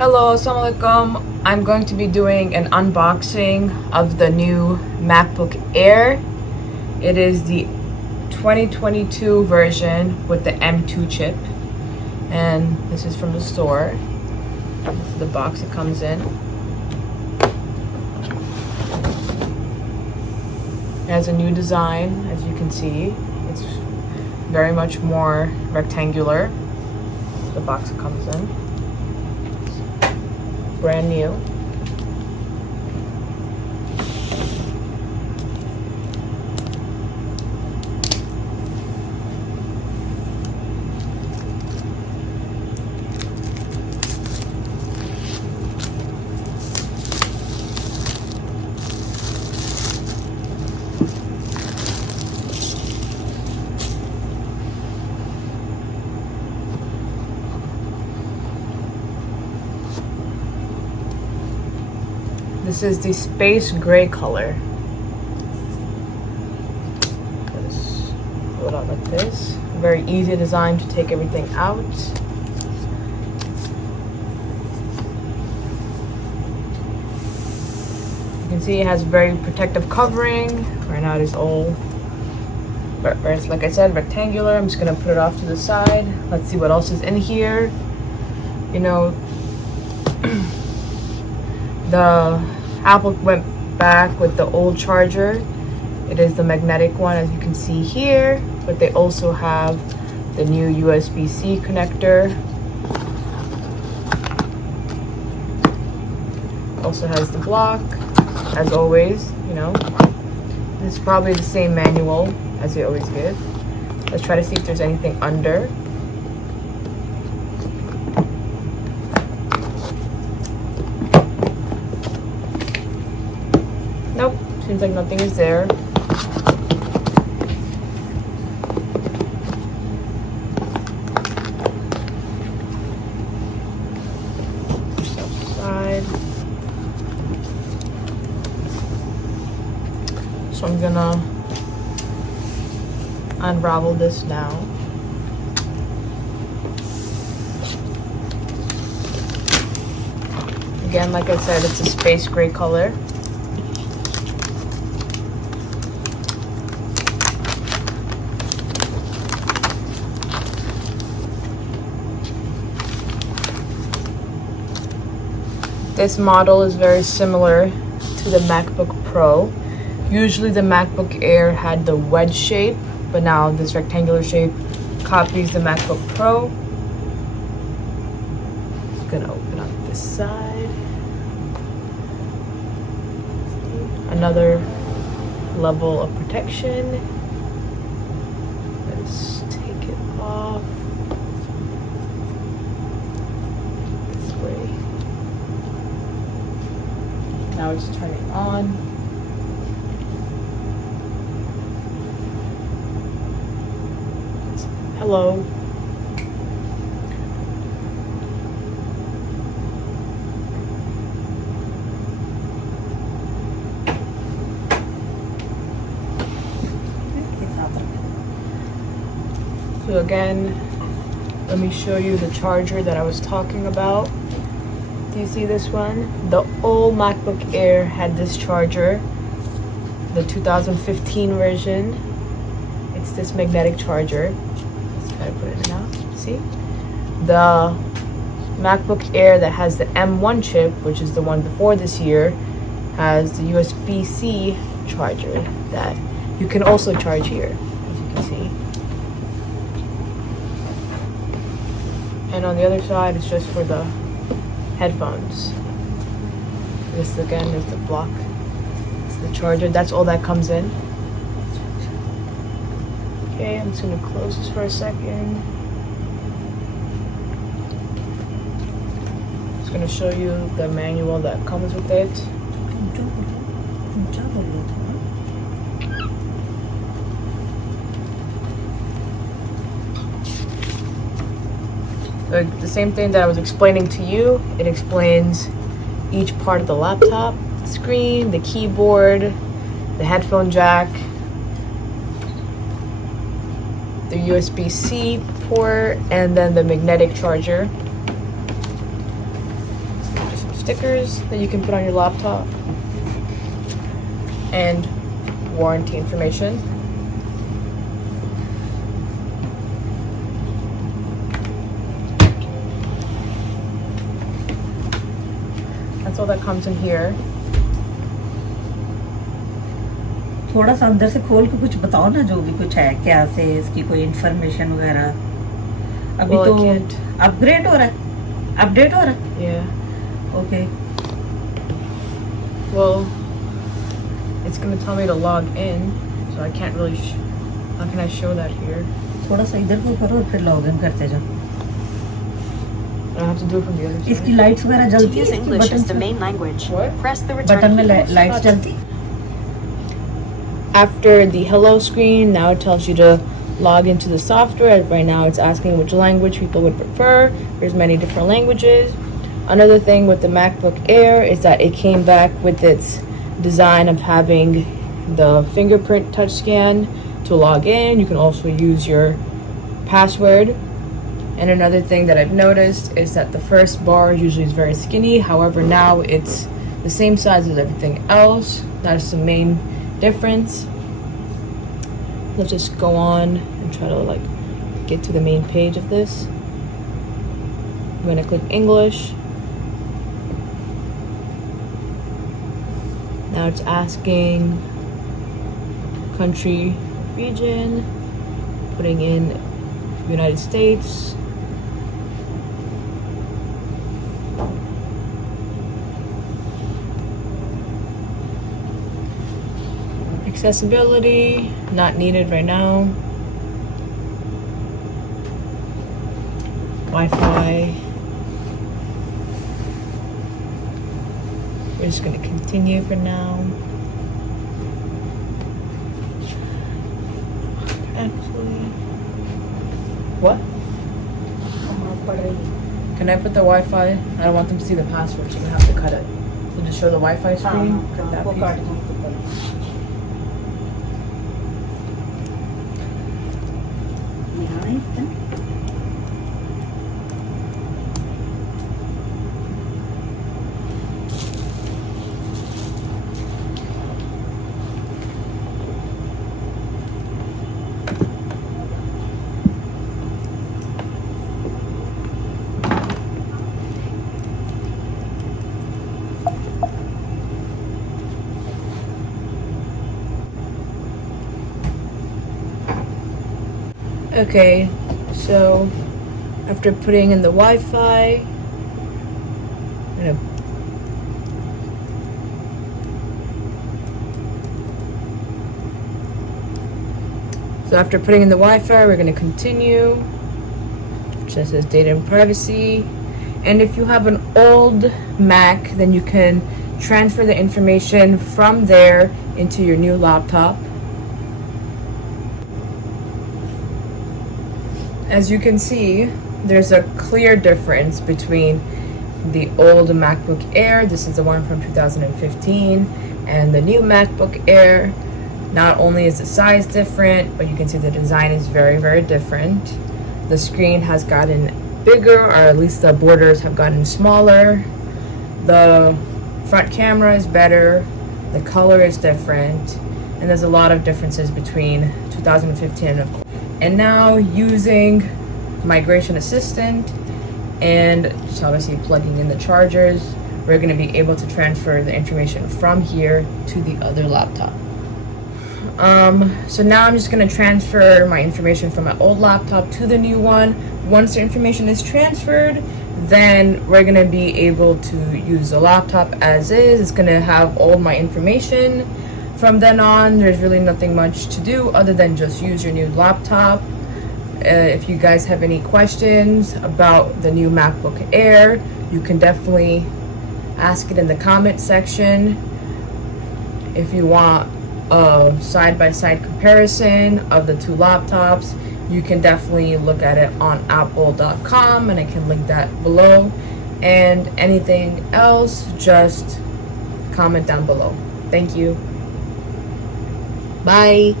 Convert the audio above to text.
Hello, assalamualaikum. I'm going to be doing an unboxing of the new MacBook Air. It is the 2022 version with the M2 chip. And this is from the store. This is the box it comes in. It has a new design, as you can see. It's very much more rectangular. The box it comes in. Brand new. This is the space gray color. Just pull it out like this. Very easy design to take everything out. You can see it has very protective covering. Right now it is all, like I said, rectangular. I'm just gonna put it off to the side. Let's see what else is in here. You know, the Apple went back with the old charger. It is the magnetic one, as you can see here, but they also have the new USB-C connector. Also has the block, as always, you know. It's probably the same manual as they always give. Let's try to see if there's anything under. Nope, seems like nothing is there. Side. So I'm gonna unravel this now. Again, like I said, it's a space gray color. This model is very similar to the MacBook Pro. Usually the MacBook Air had the wedge shape, but now this rectangular shape copies the MacBook Pro. Just gonna open up this side. Another level of protection. Let's take it off. This way. Now it's turning on. Hello. So again, let me show you the charger that I was talking about. Do you see this one? The old MacBook Air had this charger, the 2015 version. It's this magnetic charger. Let's try to put it in now. See? The MacBook Air that has the M1 chip, which is the one before this year, has the USB-C charger that you can also charge here, as you can see. And on the other side, it's just for the headphones. This again is the block. It's the charger. That's all that comes in. Okay, I'm just gonna close this for a second. Just gonna show you the manual that comes with it. The same thing that I was explaining to you, it explains each part of the laptop, the screen, the keyboard, the headphone jack, the USB-C port, and then the magnetic charger. stickers that you can put on your laptop, and warranty information. That's all that comes in here. थोड़ा सा अंदर से खोल के कुछ बताओ ना, जो भी कुछ है, क्या से इसकी कोई इंफॉर्मेशन वगैरह. अभी Well, I तो can't. अपग्रेड हो रहा है, अपडेट हो रहा है. Yeah. Okay. Well, it's gonna tell me to log in, so I can't really. How can I show that here? थोड़ा सा इधर को करो और फिर लॉग इन करते जाओ. I have to do it from the other side. इसकी लाइट्स वगैरह To जलती है, use इसकी English as the button main language, What? press the return button में key. लाइट्स जलती. After the hello screen, now it tells you to log into the software. Right now it's asking which language people would prefer. There's many different languages. Another thing with the MacBook Air is that it came back with its design of having the fingerprint touch scan to log in. You can also use your password. And another thing that I've noticed is that the first bar usually is very skinny. However, now it's the same size as everything else. That's the main difference. Let's just go on and try to get to the main page of this. I'm gonna click English. Now it's asking country, region, putting in United States. Accessibility, not needed right now. Wi-Fi. We're just going to continue for now. Actually, what? Can I put the Wi-Fi? I don't want them to see the password, so I'm going to have to cut it. So just show the Wi-Fi screen. Cut that piece. Okay, so after putting in the Wi-Fi, I'm gonna after putting in the Wi-Fi, we're gonna continue. It just says data and privacy. And if you have an old Mac, then you can transfer the information from there into your new laptop. As you can see, there's a clear difference between the old MacBook Air, this is the one from 2015, and the new MacBook Air. Not only is the size different, but you can see the design is very, very different. The screen has gotten bigger, or at least the borders have gotten smaller. The front camera is better, the color is different, and there's a lot of differences between 2015 and of course. And now using Migration Assistant and just obviously plugging in the chargers, we're going to be able to transfer the information from here to the other laptop. So now I'm just going to transfer my information from my old laptop to the new one. Once the information is transferred, then we're going to be able to use the laptop as is. It's going to have all my information. From then on, there's really nothing much to do other than just use your new laptop. If you guys have any questions about the new MacBook Air, you can definitely ask it in the comment section. If you want a side-by-side comparison of the two laptops, you can definitely look at it on apple.com, and I can link that below. And anything else, just comment down below. Thank you. Bye.